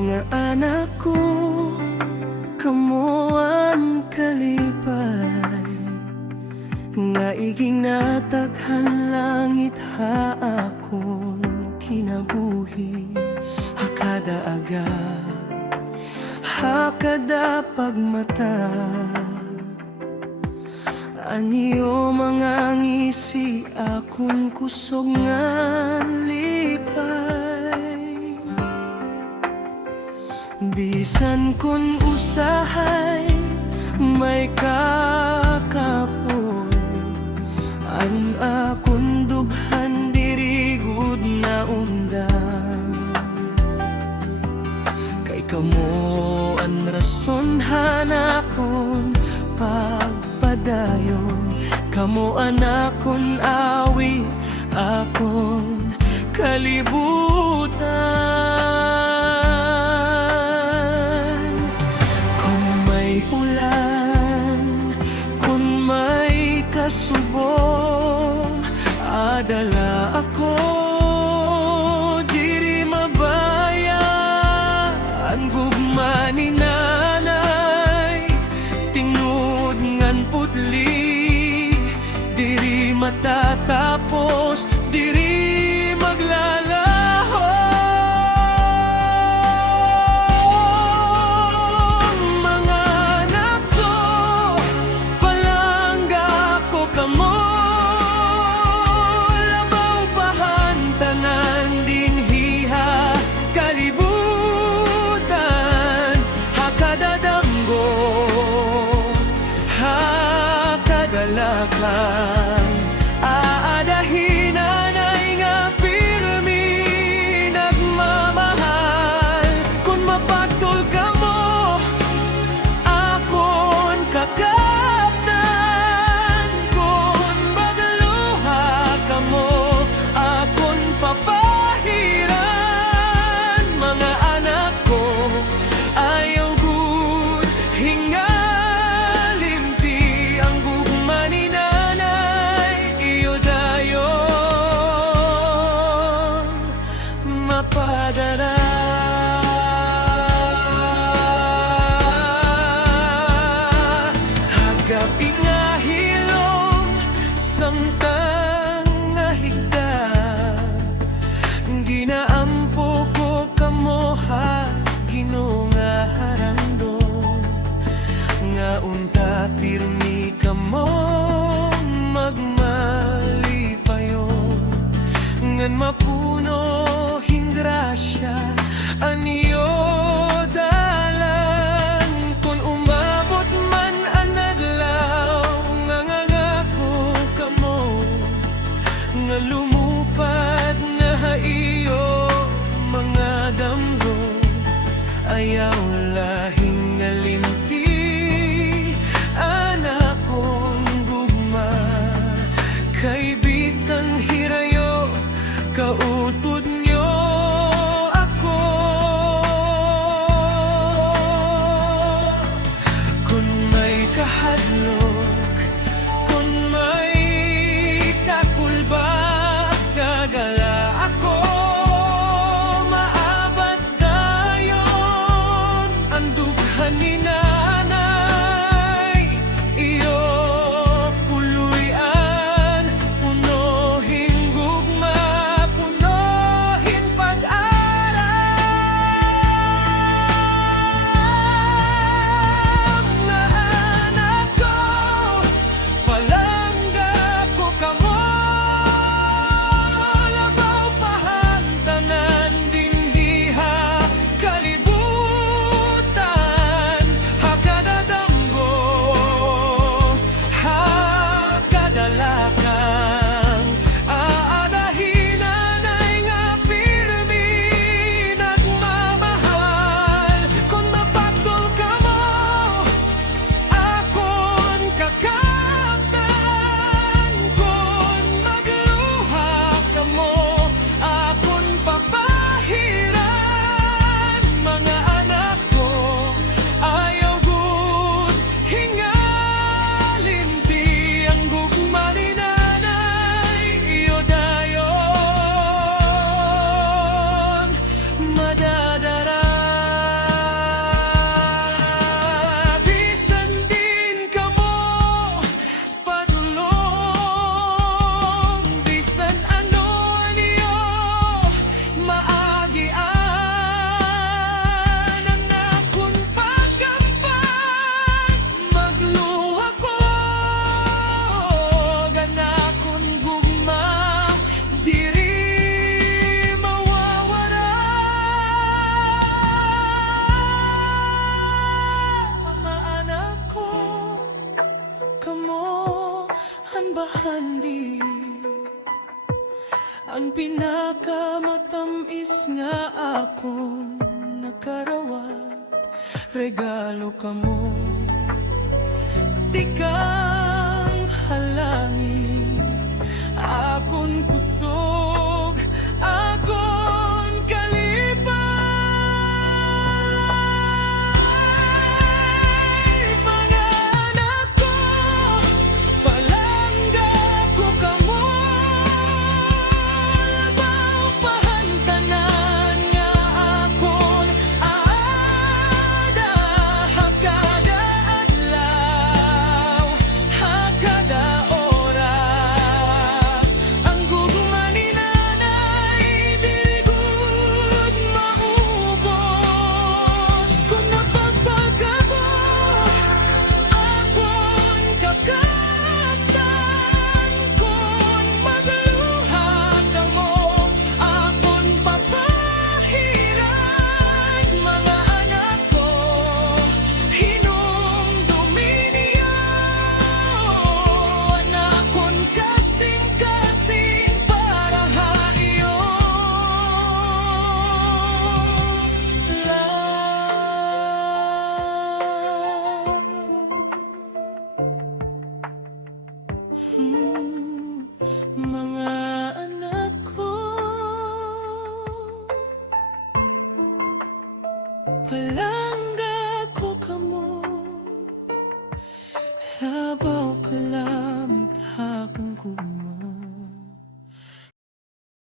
Mga anak ko, kamuan kalipay, nga iging nataghan langit ha akon kinabuhi. Hakada aga, hakada pagmata, aniyo mga ngisi akon kusog nga lipay. Bisan kun usahay may kakapoy, ang akon dughan diri gud na undang. Kay kamo ang rason hanakon pagpadayon, kamo anakon awit akon kalibutan. Kung may ulan, kung may kasubong, adala ako diri mabaya. Ang gugma ni nanay tingud ngan putli, diri matatapos, diri maglalaho. Mga anak ko, palangga ko kamo, labaw pahantanan din hiha kalibutan. Hakadadanggo, hakadalakan, aadahin nanay nga pirmi nagmamahal. Kung mapagtul ka mo, akon kakaptan. Kung magaluha ka mo, akon papahiran. Mga anak ko, ayaw gud hingalim ti ang gugma ni nanay, iyo dayon mapadara. Hagapi nga hilom, samtang nga higda, ginaampo ko kamo ha Ginoo nga harandon, nga unta pirmi kamo magmalipayon, ngan mapuno hingrasya aniyo dalan. Kung umabot man ang adlaw, nga ngangako kamo, nga lumupad na haiyo mga damgo, ayaw lahing ngalimpi anak kong gugma. Kay bisan hirayo kautod nyo ako. Kung may kahadlok, kung may kakulba, gagala ako. Maabat dayon ang dughan ni nanay, iyo puluyan, puno hinggugma, puno Ang pinakamatamis nga akong nakarawat, regalo ka mo. Tikang halangit, akon kusog, akon kalipay. Mga anak ko, palangga ko kamo. Labaw pahantanan nga akon aada, hakada adlaw, hakada oras. Ang gugma ni nanay dili gud maubos. Kung napapagabot akon kakaptan, kung magluhat mo akon papahiran. Mga anak ko, hinumdumi niya, anakon kasing-kasing para haiyo mga anak ko, palangga ko kamo, labaw ka lang.